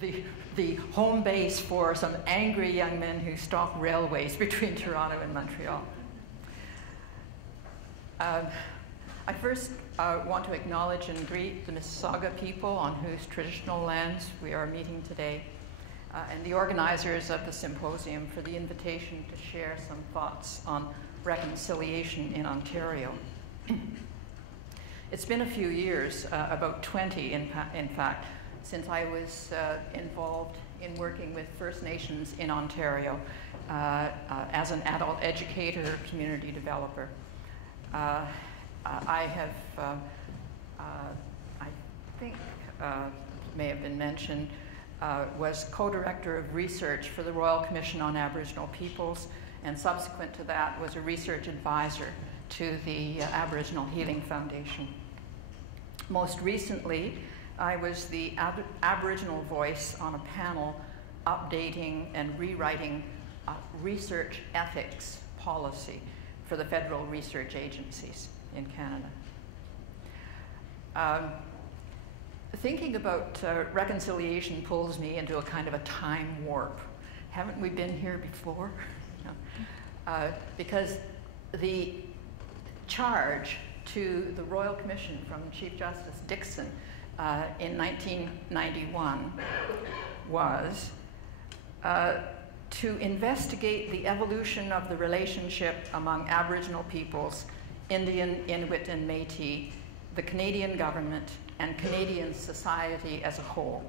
the home base for some angry young men who stalk railways between Toronto and Montreal. I first want to acknowledge and greet the Mississauga people on whose traditional lands we are meeting today, and the organizers of the symposium for the invitation to share some thoughts on reconciliation in Ontario. It's been a few years, about 20 in fact, since I was involved in working with First Nations in Ontario as an adult educator, community developer. I have, I think may have been mentioned, was co-director of research for the Royal Commission on Aboriginal Peoples, and subsequent to that was a research advisor to the Aboriginal Healing Foundation. Most recently, I was the Aboriginal voice on a panel updating and rewriting research ethics policy for the federal research agencies in Canada. Thinking about reconciliation pulls me into a kind of a time warp. Haven't we been here before? No. Because the charge to the Royal Commission from Chief Justice Dixon in 1991 was to investigate the evolution of the relationship among Aboriginal peoples, Indian, Inuit, and Métis, the Canadian government, and Canadian society as a whole.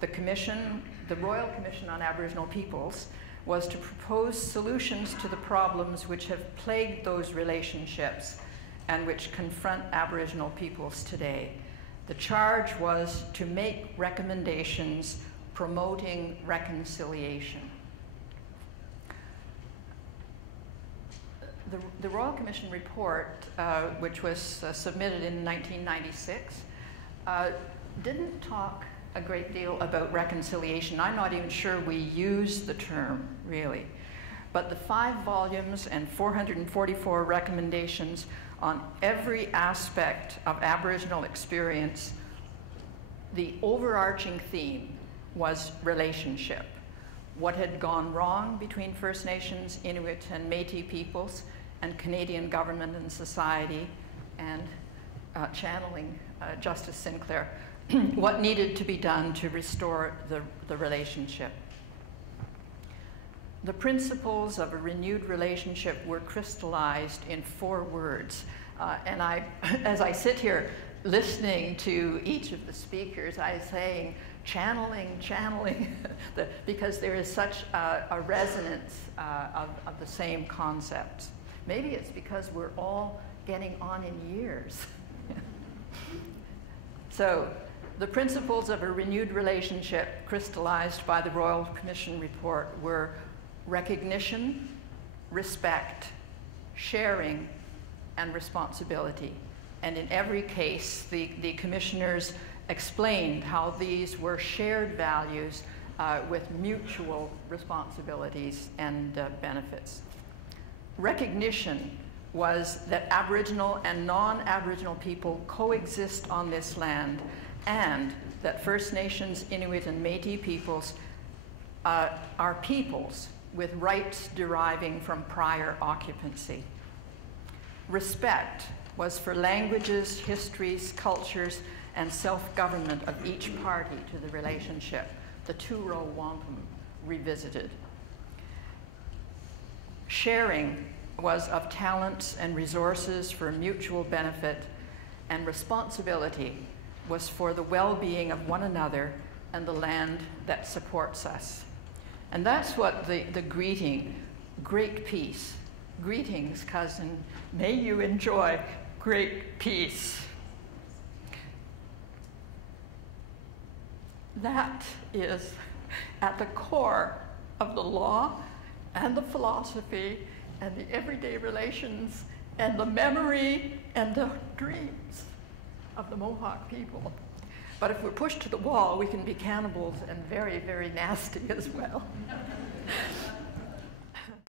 The commission, the Royal Commission on Aboriginal Peoples, was to propose solutions to the problems which have plagued those relationships and which confront Aboriginal peoples today. The charge was to make recommendations promoting reconciliation. The Royal Commission report, which was submitted in 1996, didn't talk a great deal about reconciliation. I'm not even sure we use the term, really. But the 5 volumes and 444 recommendations on every aspect of Aboriginal experience, the overarching theme was relationship. What had gone wrong between First Nations, Inuit, and Métis peoples, and Canadian government and society, and channeling Justice Sinclair, what needed to be done to restore the relationship. The principles of a renewed relationship were crystallized in 4 words. And as I sit here listening to each of the speakers, I was saying, channeling, because there is such a resonance of the same concepts. Maybe it's because we're all getting on in years. So, the principles of a renewed relationship crystallized by the Royal Commission report were recognition, respect, sharing, and responsibility. And in every case, the commissioners explained how these were shared values with mutual responsibilities and benefits. Recognition was that Aboriginal and non-Aboriginal people coexist on this land, and that First Nations, Inuit, and Métis peoples are peoples with rights deriving from prior occupancy. Respect was for languages, histories, cultures, and self-government of each party to the relationship, the Turo Wampum revisited. Sharing was of talents and resources for mutual benefit, and responsibility was for the well-being of one another and the land that supports us. And that's what the greeting, great peace. Greetings, cousin. May you enjoy great peace. That is at the core of the law and the philosophy and the everyday relations and the memory and the dreams of the Mohawk people. But if we're pushed to the wall, we can be cannibals and very, very nasty as well.